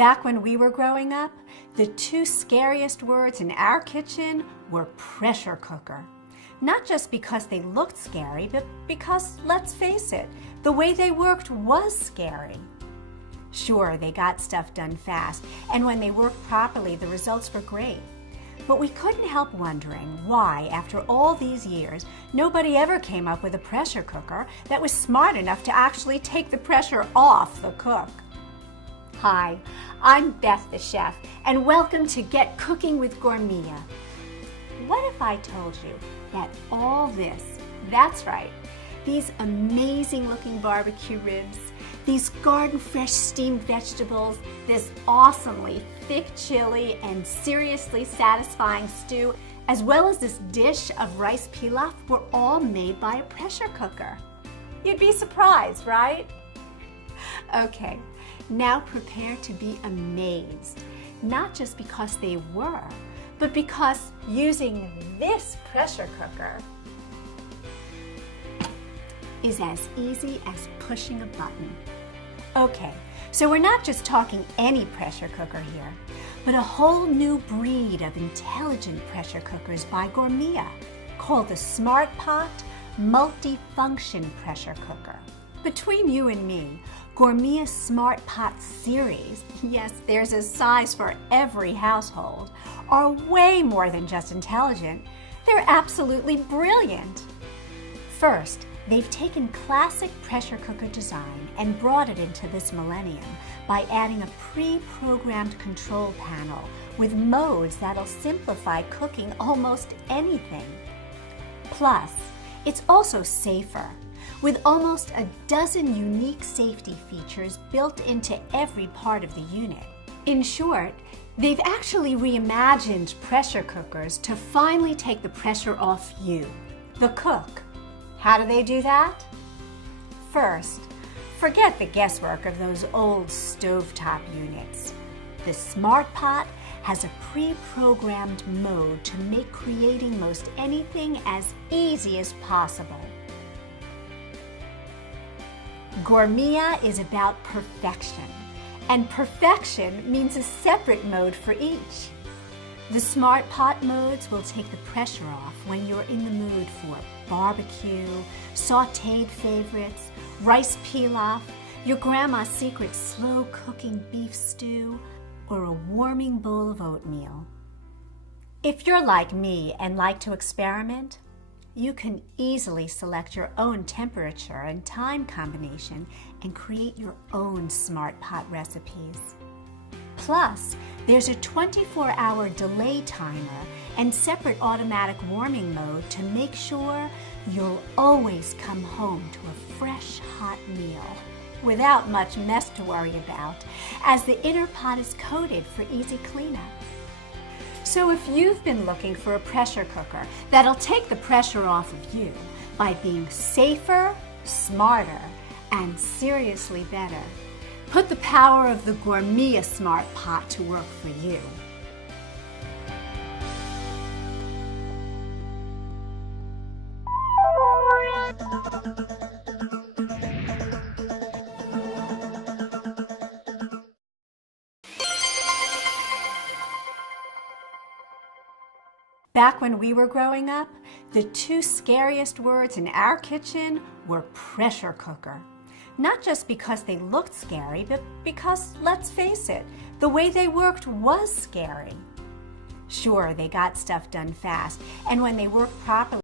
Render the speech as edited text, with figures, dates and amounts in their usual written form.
Back when we were growing up, the two scariest words in our kitchen were pressure cooker. Not just because they looked scary, but because, let's face it, the way they worked was scary. Sure, they got stuff done fast, and when they worked properly, the results were great. But we couldn't help wondering why, after all these years, nobody ever came up with a pressure cooker that was smart enough to actually take the pressure off the cook. Hi, I'm Beth the chef, and welcome to Get Cooking with Gourmia. What if I told you that all this, that's right, these amazing looking barbecue ribs, these garden fresh steamed vegetables, this awesomely thick chili and seriously satisfying stew, as well as this dish of rice pilaf were all made by a pressure cooker? You'd be surprised, right? Okay, now prepare to be amazed, not just because they were, but because using this pressure cooker is as easy as pushing a button. Okay, so we're not just talking any pressure cooker here, but a whole new breed of intelligent pressure cookers by Gourmia called the Smart Pot Multifunction Pressure Cooker. Between you and me, Gourmia's Smart Pot series, yes, there's a size for every household, are way more than just intelligent. They're absolutely brilliant. First, they've taken classic pressure cooker design and brought it into this millennium by adding a pre-programmed control panel with modes that'll simplify cooking almost anything. Plus, it's also safer, with almost a dozen unique safety features built into every part of the unit. In short, they've actually reimagined pressure cookers to finally take the pressure off you, the cook. How do they do that? First, forget the guesswork of those old stovetop units. The Smart Pot has a pre-programmed mode to make creating most anything as easy as possible. Gourmia is about perfection, and perfection means a separate mode for each. The Smart Pot modes will take the pressure off when you're in the mood for barbecue, sautéed favorites, rice pilaf, your grandma's secret slow cooking beef stew, or a warming bowl of oatmeal. If you're like me and like to experiment, you can easily select your own temperature and time combination and create your own Smart Pot recipes. Plus, there's a 24-hour delay timer and separate automatic warming mode to make sure you'll always come home to a fresh, hot meal without much mess to worry about, as the inner pot is coated for easy cleanup. So if you've been looking for a pressure cooker that'll take the pressure off of you by being safer, smarter, and seriously better, put the power of the Gourmia Smart Pot to work for you. Back when we were growing up, the two scariest words in our kitchen were pressure cooker. Not just because they looked scary, but because, let's face it, the way they worked was scary. Sure, they got stuff done fast, and when they worked properly,